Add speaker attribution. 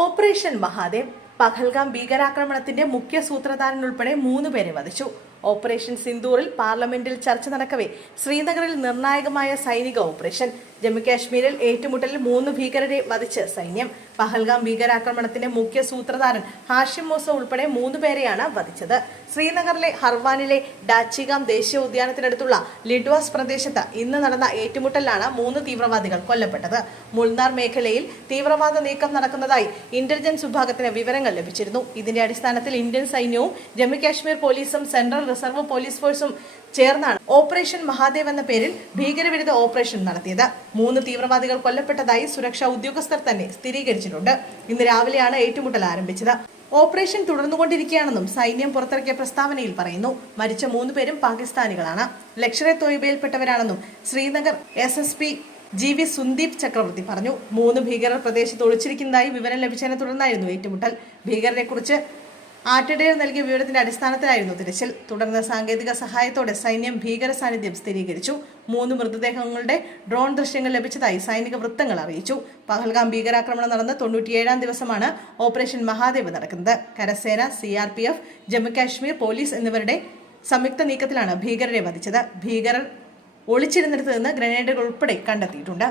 Speaker 1: Operation Mahadev Pahalgam ഭീകരാക്രമണത്തിന്റെ മുഖ്യ സൂത്രധാരൻ ഉൾപ്പെടെ മൂന്ന് പേരെ വധിച്ചു. ഓപ്പറേഷൻ സിന്ദൂറിൽ പാർലമെന്റിൽ ചർച്ച നടക്കവേ. ശ്രീനഗറിൽ നിർണായകമായ സൈനിക ഓപ്പറേഷൻ. ജമ്മുകാശ്മീരിൽ ഏറ്റുമുട്ടലിൽ മൂന്ന് ഭീകരരെ വധിച്ച് സൈന്യം. പഹൽഗാം ഭീകരാക്രമണത്തിന്റെ മുഖ്യ സൂത്രധാരൻ ഹാഷിം മോസ ഉൾപ്പെടെ മൂന്ന് പേരെയാണ് വധിച്ചത്. ശ്രീനഗറിലെ ഹർവാനിലെ ഡാച്ചിഗാം ദേശീയ ഉദ്യാനത്തിനടുത്തുള്ള ലിഡ്വാസ് പ്രദേശത്ത് ഇന്ന് നടന്ന ഏറ്റുമുട്ടലിലാണ് മൂന്ന് തീവ്രവാദികൾ കൊല്ലപ്പെട്ടത്. മുൾനാർ മേഖലയിൽ തീവ്രവാദ നീക്കം നടക്കുന്നതായി ഇന്റലിജൻസ് വിഭാഗത്തിന് വിവരങ്ങൾ ലഭിച്ചിരുന്നു. ഇതിന്റെ അടിസ്ഥാനത്തിൽ ഇന്ത്യൻ സൈന്യവും ജമ്മുകാശ്മീർ പോലീസും സെൻട്രൽ റിസർവ് പോലീസ് ഫോഴ്സും ചേർന്നാണ് ഓപ്പറേഷൻ മഹാദേവ് എന്ന പേരിൽ ഭീകരവിരുദ്ധ ഓപ്പറേഷൻ നടത്തിയത്. മൂന്ന് തീവ്രവാദികൾ കൊല്ലപ്പെട്ടതായി സുരക്ഷാ ഉദ്യോഗസ്ഥർ തന്നെ സ്ഥിരീകരിച്ചിട്ടുണ്ട്. ഇന്ന് രാവിലെയാണ് ഏറ്റുമുട്ടൽ ആരംഭിച്ചത്. ഓപ്പറേഷൻ തുടർന്നുകൊണ്ടിരിക്കുകയാണെന്നും സൈന്യം പുറത്തിറക്കിയ പ്രസ്താവനയിൽ പറയുന്നു. മരിച്ച മൂന്ന് പേരും പാകിസ്ഥാനികളാണ്. ലക്ഷറെ തൊയ്ബയിൽപ്പെട്ടവരാണെന്നും Srinagar S S P G V Sundeep Chakravarthy പറഞ്ഞു. മൂന്ന് ഭീകരർ പ്രദേശത്ത് ഒളിച്ചിരിക്കുന്നതായി വിവരം ലഭിച്ചതിനെ തുടർന്നായിരുന്നു ഏറ്റുമുട്ടൽ. ഭീകരരെ കുറിച്ച് നൽകിയ വിവരത്തിന്റെ അടിസ്ഥാനത്തിലായിരുന്നു തിരച്ചിൽ. തുടർന്ന് സാങ്കേതിക സഹായത്തോടെ സൈന്യം ഭീകര സാന്നിധ്യം സ്ഥിരീകരിച്ചു. മൂന്ന് മൃതദേഹങ്ങളുടെ ഡ്രോൺ ദൃശ്യങ്ങൾ ലഭിച്ചതായി സൈനിക വൃത്തങ്ങൾ അറിയിച്ചു. പഹൽഗാം ഭീകരാക്രമണം നടന്ന തൊണ്ണൂറ്റിയേഴാം ദിവസമാണ് ഓപ്പറേഷൻ മഹാദേവ് നടക്കുന്നത്. കരസേന C R P F Jammu Kashmir police എന്നിവരുടെ സംയുക്ത നീക്കത്തിലാണ് ഭീകരരെ വധിച്ചത്. ഭീകരർ ഒളിച്ചിരുന്നിടത്ത് നിന്ന് ഗ്രനേഡുകൾ ഉൾപ്പെടെ കണ്ടെത്തിയിട്ടുണ്ട്.